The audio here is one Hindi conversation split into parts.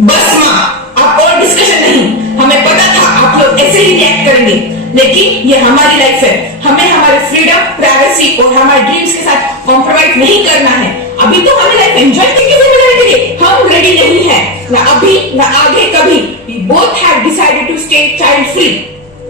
बस माँ, अब और डिस्कशन नहीं। हमें पता था आप लोग ऐसे ही रिएक्ट करेंगे, लेकिन ये हमारी लाइफ है। हमें हमारे फ्रीडम, प्राइवेसी और हमारे ड्रीम्स के साथ कॉम्प्रोमाइज नहीं करना है। अभी तो हमें लाइफ एंजॉय करने की जिम्मेदारी है। हम रेडी नहीं है, ना अभी ना आगे कभी। We both have decided to stay child free।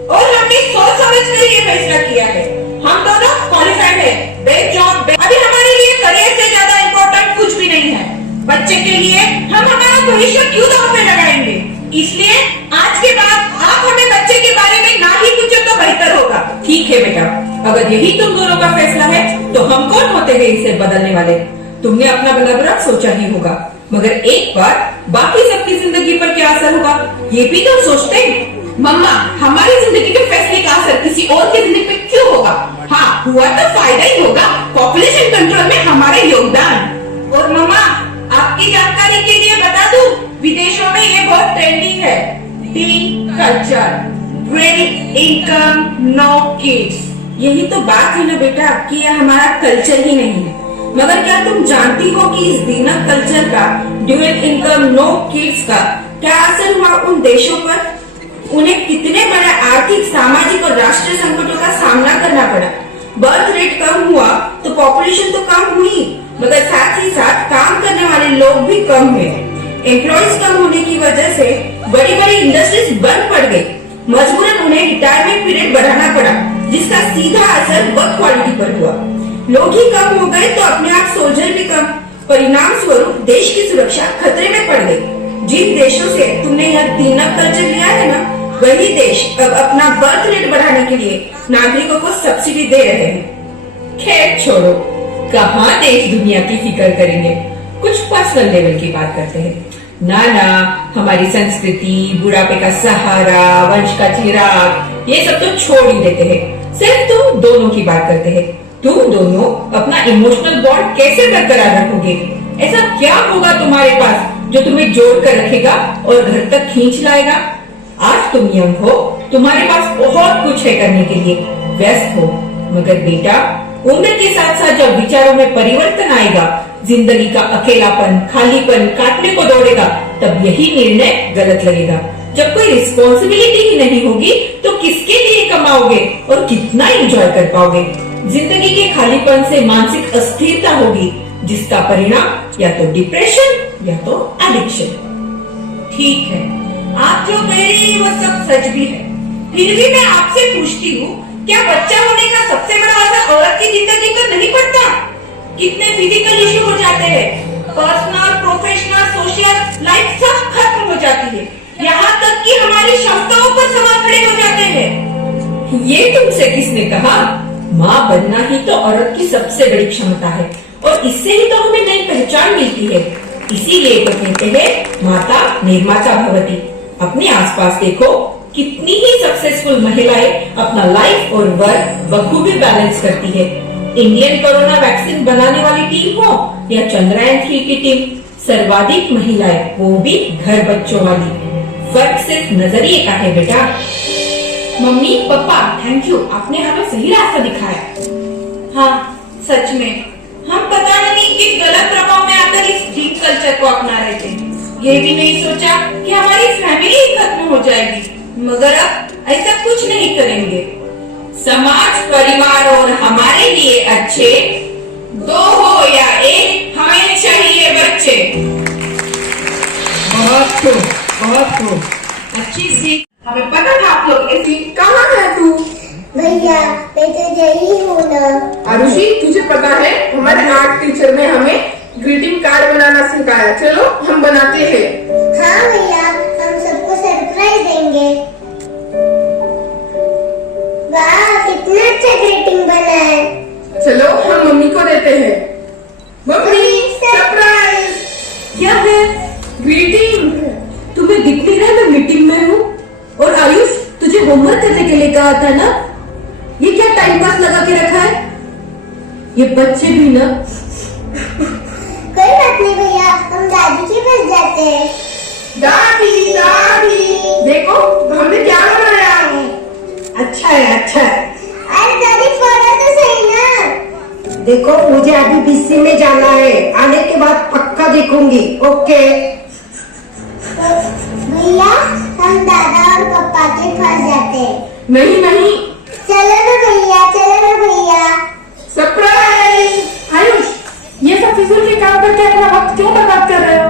और हमने सोच समझ कर ये फैसला किया है। हम दोनों क्वालिफाइड है, बेस्ट जॉब। अभी हमारे लिए करियर से ज्यादा इम्पोर्टेंट कुछ भी नहीं है। बच्चे के लिए हम हमारा भविष्य क्यों दांव पे लगाएंगे? इसलिए आज के बाद आप हमें बच्चे के बारे में ना ही पूछो तो बेहतर होगा। ठीक है बेटा, अगर यही तुम दोनों का फैसला है तो हम कौन होते हैं इसे बदलने वाले। तुमने अपना भला बुरा सोचा ही होगा, मगर एक बार बाकी सबकी जिंदगी पर क्या असर होगा ये भी तो सोचते हैं। मम्मा, हमारी जिंदगी के फैसले का असर किसी और की जिंदगी पे क्यों होगा? हाँ, हुआ तो फायदा ही होगा, पॉपुलेशन कंट्रोल में हमारे योगदान। और मम्मा, आपकी जानकारी के लिए बता दूं, विदेशों में ये बहुत ट्रेंडिंग है। Teen culture, great income, no kids. यही तो बात है ना बेटा कि ये हमारा कल्चर ही नहीं है। मगर क्या तुम जानती हो कि इस दीनक कल्चर का, ड्यूअल इनकम, नो किड्स का क्या असर हुआ उन देशों पर? उन्हें कितने बड़े आर्थिक, सामाजिक और राष्ट्रीय संकटों का सामना करना पड़ा। बर्थ रेट कम हुआ तो पॉपुलेशन तो कम हुई, मगर साथ ही साथ काम करने वाले लोग भी कम हुए। एम्प्लॉइज कम होने की वजह से बड़ी बड़ी इंडस्ट्रीज बंद पड़ गई। मजबूरन उन्हें रिटायरमेंट पीरियड बढ़ाना पड़ा, जिसका सीधा असर वर्क क्वालिटी पर हुआ। लोग ही कम हो गए तो अपने आप सोल्जर भी कम। परिणाम स्वरूप देश की सुरक्षा खतरे में पड़ गई। जिन देशों से तुमने यह दीनक कल्चर लिया है ना, वही देश अब अपना बर्थ रेट बढ़ाने के लिए नागरिकों को सब्सिडी दे रहे हैं। खैर छोड़ो, कहाँ देश दुनिया की फिक्र करेंगे। कुछ पर्सनल लेवल की बात करते हैं। नाना, हमारी संस्कृति, बुढ़ापे का सहारा, वंश का चिराग, ये सब तो छोड़ ही देते हैं। सिर्फ तुम दोनों की बात करते हैं। तुम दोनों अपना इमोशनल बॉन्ड कैसे बरकरार रखोगे? ऐसा क्या होगा तुम्हारे पास जो तुम्हें जोड़ कर रखेगा और घर तक खींच लाएगा? आज तुम यंग हो, तुम्हारे पास बहुत कुछ है करने के लिए, व्यस्त हो। मगर बेटा, उम्र के साथ साथ जब विचारों में परिवर्तन आएगा, जिंदगी का अकेलापन, खालीपन काटने को दौड़ेगा, तब यही निर्णय गलत लगेगा। जब कोई रिस्पॉन्सिबिलिटी ही नहीं होगी तो किसके लिए कमाओगे और कितना एंजॉय कर पाओगे? जिंदगी के खालीपन से मानसिक अस्थिरता होगी, जिसका परिणाम या तो डिप्रेशन या तो एडिक्शन। ठीक है, आप जो कह रही हैं वो सब सच भी है। फिर भी मैं आपसे पूछती हूँ, क्या बच्चा होने का सबसे बड़ा असर औरत की जिंदगी पर नहीं पड़ता? कितने फिजिकल इश्यू हो जाते हैं, पर्सनल, प्रोफेशनल, सोशल लाइफ सब खत्म हो जाती है। यहाँ तक कि हमारी क्षमताओं पर सवाल खड़े हो जाते हैं। ये तुमसे किसने कहा? माँ बनना ही तो औरत की सबसे बड़ी क्षमता है और इससे ही तो हमें नई पहचान मिलती है। इसीलिए तो कहते हैं माता निर्माता भवति। अपने आसपास देखो, कितनी ही सक्सेसफुल महिलाएं अपना लाइफ और वर्क बखूबी बैलेंस करती है। इंडियन कोरोना वैक्सीन बनाने वाली टीम हो या चंद्रयान 3 की टीम, सर्वाधिक महिलाएं, वो भी घर बच्चों वाली। फर्क सिर्फ नजरिए का है बेटा। मम्मी, पापा, थैंक यू, आपने हमें सही रास्ता दिखाया। हाँ, सच में हम पता नहीं किस गलत प्रभाव में आकर इस डीप कल्चर को अपना रहे थे। ये भी नहीं सोचा कि हमारी फैमिली ही खत्म हो जाएगी, मगर अब ऐसा कुछ नहीं करेंगे। समाज, परिवार और हमारे लिए अच्छे, दो हो या एक, हमें चाहिए बच्चे। बहुत खूब, बहुत खूब, अच्छी सीख। हमें पता था आप लोग ऐसी। कहाँ है तू? भैया, मैं तो यही हूँ ना। आरुषि, तुझे पता है हमारे आर्ट टीचर ने हमें ग्रीटिंग कार्ड बनाना सिखाया। चलो हम बनाते हैं। हाँ भैया, हम सबको सरप्राइज देंगे। वाह, कितना अच्छा ग्रीटिंग बना है। चलो हम मम्मी को देते हैं। Mummy, surprise. क्या है? ग्रीटिंग। तुम्हें दिख नहीं रहा मैं मीटिंग में हूँ? और आयुष, तुझे होमवर्क करने के लिए कहा था ना? ये क्या टाइम पास लगा के रखा है? ये बच्चे भी ना। कोई बात नहीं भैया, हम दादी के पास जाते हैं। दादी, दादी, देखो हमने क्या बनाया है। अच्छा है, अच्छा है। अरे दादी, फोटो तो सही ना। देखो, मुझे अभी बीसी में जाना है, आने के बाद पक्का देखूंगी। ओके। नहीं नहीं, चलो ना भैया, चलो ना भैया। सरप्राइज। आयुष, ये सब फिजूल के काम करके अपना वक्त क्यों बर्बाद कर रहे हो?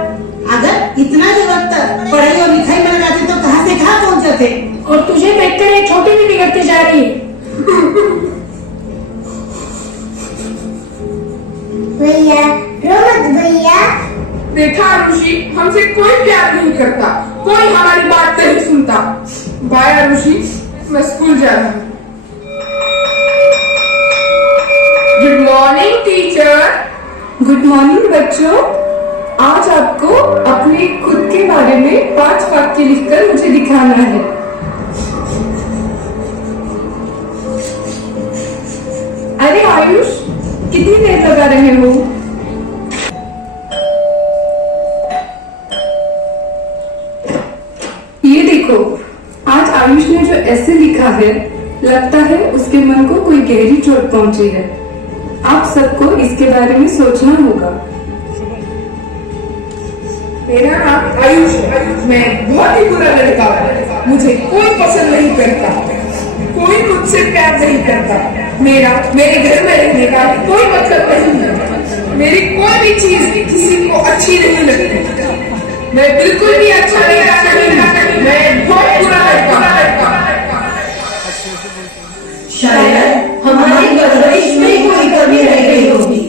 अगर इतना ही वक्त पढ़ाई और लिखाई में लगाते तो कहाँ से कहाँ पहुँच जाते। और तुझे देखकर ये छोटी भी बिगड़ती जा रही है। भैया रो मत भैया। देखा आरुषि, हमसे कोई प्यार नहीं करता, कोई हमारी बात नहीं सुनता। बाय आरुषि, मैं स्कूल जा रहा हूँ। Good morning teacher. Good morning बच्चों। आज आपको अपने खुद के बारे में 5 वाक्य लिखकर मुझे दिखाना है। अरे आयुष, कितनी देर लगा रहे हो? ये देखो, आज आयुष ने जो ऐसे लिखा है, लगता है उसके मन को कोई गहरी चोट पहुंची है। आप सबको इसके बारे में सोचना होगा। मेरा नाम आयुष है, मैं बहुत ही बुरा लड़का हूँ, मुझे कोई पसंद नहीं करता, कोई मुझसे प्यार नहीं करता, मेरे घर में रहने का कोई मतलब नहीं है, मेरी कोई भी चीज किसी को अच्छी नहीं लगती, मैं बिल्कुल भी अच्छा लड़का नहीं, मैं बहुत बुरा लड़का। शायद हमारी परवरिश में कोई कमी रह गई होगी।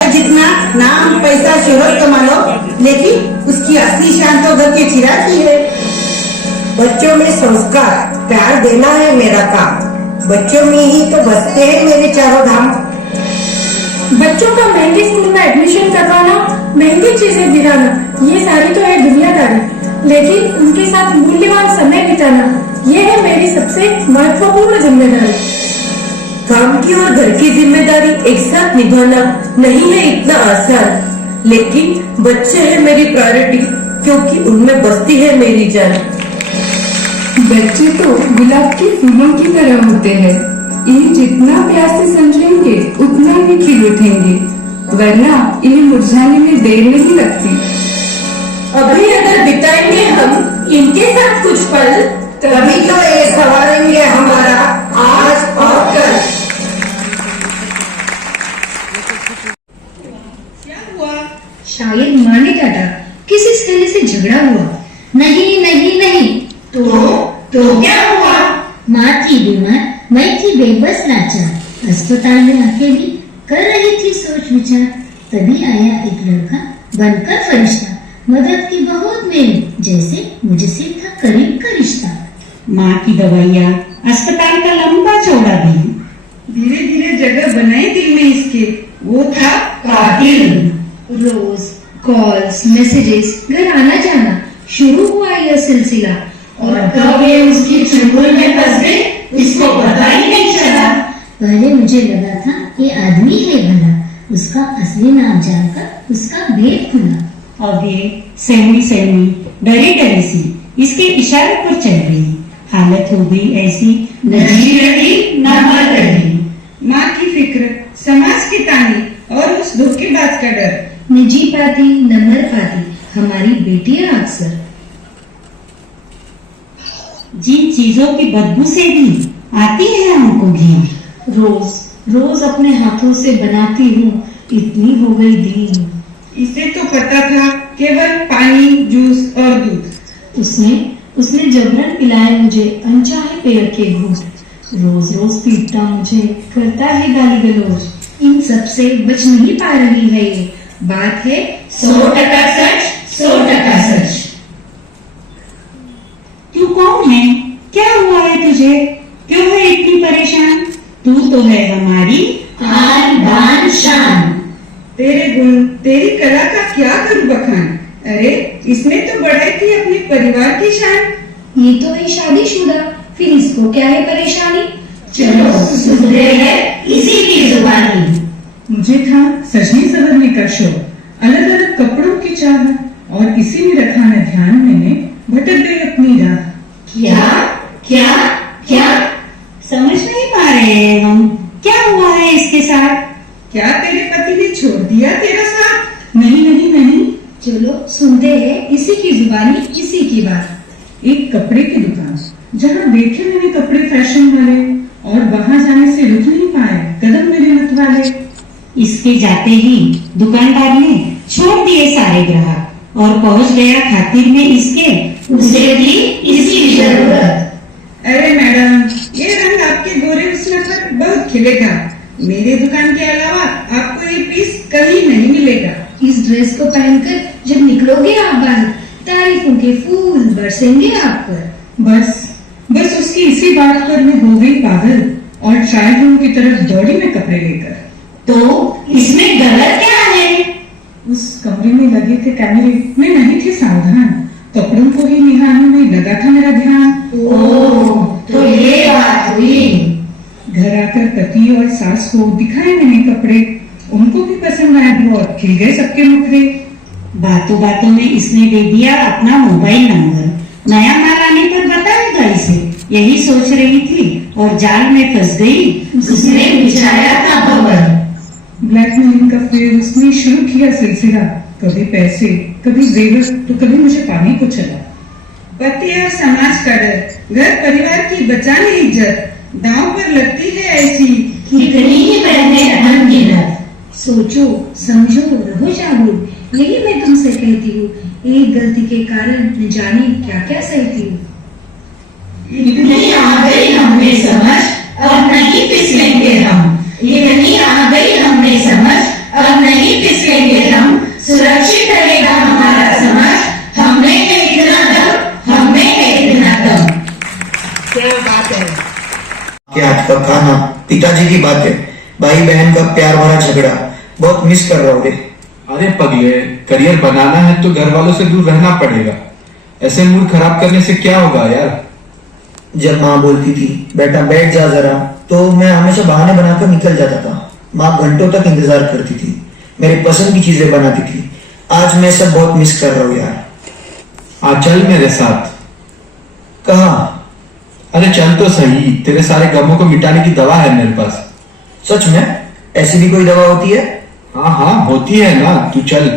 जितना नाम पैसा शोहरत कमा लो, लेकिन उसकी असली शान तो घर के चिराग ही है। बच्चों में संस्कार प्यार देना है मेरा काम, बच्चों में ही तो बसते हैं मेरे चारों धाम। बच्चों का महंगे स्कूल में एडमिशन करवाना, महंगी चीजें दिलाना, ये सारी तो है दुनियादारी, लेकिन उनके साथ मूल्यवान समय बिताना, ये है मेरी सबसे महत्वपूर्ण जिम्मेदारी। काम की और घर की जिम्मेदारी एक साथ निभाना नहीं है इतना आसान, लेकिन बच्चे हैं मेरी प्रायोरिटी, क्योंकि उनमें बसती है मेरी जान। बच्चे तो गुलाब के फूलों की तरह होते हैं, इन्हें जितना प्यार से समझेंगे उतना ही खिल उठेंगे, वरना इन्हें मुरझाने में देर नहीं लगती। अभी अगर बिताएंगे हम इनके साथ कुछ पल, तभी तो ये संवारेंगे हमारा आज और कल। शायद माँ ने डांटा, किसी सहेली से झगड़ा हुआ। नहीं नहीं नहीं। तो क्या हुआ? माँ थी बीमार, मैं थी बेबस लाचार, अस्पताल में अकेली कर रही थी सोच विचार, तभी आया एक लड़का बनकर फरिश्ता, मदद की बहुत मेरी, जैसे मुझसे था करीब का रिश्ता। माँ की दवाइयाँ, अस्पताल का लंबा चौड़ा दिन, धीरे धीरे जगह बनाए दिल में इसके, वो था कातिल। रोज कॉल्स मैसेजेस, घर आना जाना, शुरू हुआ यह सिलसिला, और कब ये उसकी चुंगल में फंस गई, इसको पता ही नहीं चला। पहले मुझे लगा था ये आदमी है भला, उसका असली नाम जानकर उसका भेद खुला। अब ये सहमी सहमी डरी डरी सी इसके इशारे पर चल रही, हालत हो गई ऐसी, न जी रही न मर रही। माँ की फिक्र, समाज की तानी और उस धोखेबाज का डर, न जी पाती न मर पाती हमारी बेटियां अक्सर। जिन चीजों की बदबू से भी आती है हमको घिन, रोज रोज अपने हाथों से बनाती हूँ, इतनी हो गई दीन। इसे तो पता था केवल पानी, जूस और दूध, उसने जबरन पिलाए मुझे अनचाहे पेड़ के घूंट, रोज रोज पीटता मुझे, करता है गाली गलौज। इन सब से बच नहीं पा रही है ये, बात है 100% सच, 100% सच। तू कौन है? क्या हुआ है तुझे? क्यों है इतनी परेशान? तू तो है हमारी आन बान शान। तेरे गुण, तेरी कला का क्या करूं बखान। अरे इसने तो बढ़ाई थी अपने परिवार की शान। ये तो है शादीशुदा, फिर इसको क्या है परेशानी? चलो सुधरे हैं इसी की जुबानी। मुझे था सजने संवरने का शौक, अलग अलग कपड़ों की चाह, और इसी में रखा न ध्यान मैंने भटक गई अपनी राह। क्या क्या क्या समझ नहीं पा रहे हैं हम, क्या हुआ है इसके साथ? क्या तेरे पति ने छोड़ दिया तेरा साथ? नहीं नहीं नहीं, चलो सुनते हैं इसी की जुबानी, इसी की बात। एक कपड़े की दुकान, जहाँ देखे मैंने कपड़े फैशन वाले, और वहाँ जाने से रुक नहीं पाए कदम मेरे मत वाले। इसके जाते ही दुकानदार ने छोड़ दिए सारे ग्राहक और पहुंच गया खातिर में इसके, उसे भी इसी की जरूरत। अरे मैडम, ये रंग आपके गोरे हुस्न पर बहुत खिलेगा। मेरे दुकान के अलावा आपको ये पीस कहीं नहीं मिलेगा। इस ड्रेस को पहनकर जब निकलोगे आप बाहर, तारीफों के फूल बरसेंगे आप पर। बस बस उसकी इसी बात पर मैं हो गई पागल, और ट्रायल रूम की तरफ दौड़ी मैं कपड़े लेकर। तो इसमें गलत क्या है? उस कमरे में लगे थे कैमरे, मैं नहीं थी सावधान, कपड़ों को ही निहारने में लगा था मेरा ध्यान। ओह, तो ये बात हुई। घर आकर पति और सास को दिखाए मैंने कपड़े, उनको भी पसंद आए बहुत, खिल गए सबके मुखड़े। बातों बातों में इसने दे दिया अपना मोबाइल नंबर, नया माल आने पर बताएगा इसे, यही सोच रही थी और जाल में फंस गई। उसने बिछाया था खबर। ब्लैकमेलिंग का फिर उसने शुरू किया सिलसिला, कभी पैसे, कभी जेवर, तो कभी मुझे पाने को चला। पति और समाज का डर, घर परिवार की बचाने इज्जत, दांव पर लगती है ऐसी कितनी ही पहले अनगिनत। सोचो समझो रहो जागरूक, यही मैं तुमसे कहती हूँ, एक गलती के कारण न जाने क्या क्या सहती हूँ। इतनी आ गई हमने समझ, अब नहीं फिसलेंगे हम। इतनी आ गई हमने समझ, अब नहीं फिसलेंगे हम। सुरक्षित रहेगा हमारा समाज, हमने है इतना दम, हमने है इतना दम। क्या बात है। के हाथ का खाना, पिताजी की बातें, भाई बहन का प्यार भरा झगड़ा, बहुत मिस कर रहा हूँ रे। अरे पगले, करियर बनाना है तो घर वालों से दूर रहना पड़ेगा। ऐसे मूड खराब करने से क्या होगा यार। जब माँ बोलती थी बेटा बैठ जा जरा, तो मैं हमेशा बहाने बनाकर निकल जाता था। माँ घंटों तक इंतजार करती थी, मेरी पसंद की चीजें बनाती थी। आज मैं सब बहुत मिस कर रहा हूँ यार। आज चल मेरे साथ। कहाँ? अरे चल तो सही, तेरे सारे गमों को मिटाने की दवा है मेरे पास। सच में? ऐसी भी कोई दवा होती है? हाँ हाँ होती है ना, तू चल।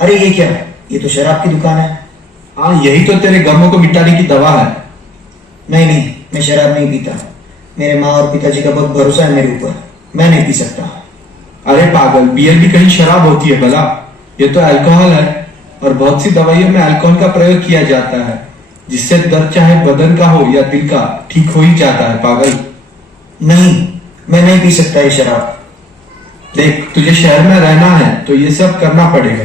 अरे ये क्या? ये तो शराब की दुकान है। हाँ यही तो तेरे गमों को मिटाने की दवा है। नहीं नहीं, मैं शराब नहीं पीता। मेरे माँ और पिताजी का बहुत भरोसा है मेरे ऊपर, मैं नहीं पी सकता। अरे पागल, बियर भी कहीं शराब होती है भला? ये तो अल्कोहल है, और बहुत सी दवाइयों में अल्कोहल का प्रयोग किया जाता है, जिससे दर्द चाहे बदन का हो या दिल का ठीक हो ही जाता है पागल। नहीं, मैं नहीं पी सकता ये शराब। देख, तुझे शहर में रहना है तो ये सब करना पड़ेगा,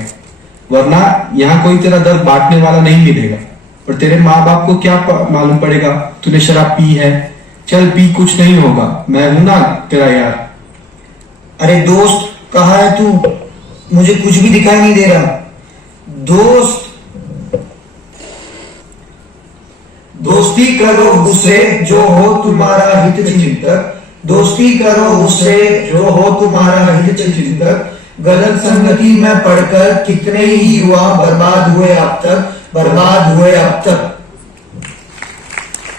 वरना यहाँ कोई तेरा दर्द बांटने वाला नहीं मिलेगा। और तेरे माँ बाप को क्या मालूम पड़ेगा तूने शराब पी है। चल पी, कुछ नहीं होगा, मैं हूं ना तेरा यार। अरे दोस्त, कहाँ है तू? मुझे कुछ भी दिखाई नहीं दे रहा। दोस्त, दोस्ती करो उससे जो हो तुम्हारा हित चिंतक, दोस्ती करो उससे जो हो तुम्हारा हित चिंतक। गलत संगति में पढ़कर कितने ही युवा बर्बाद हुए अब तक, बर्बाद हुए अब तक।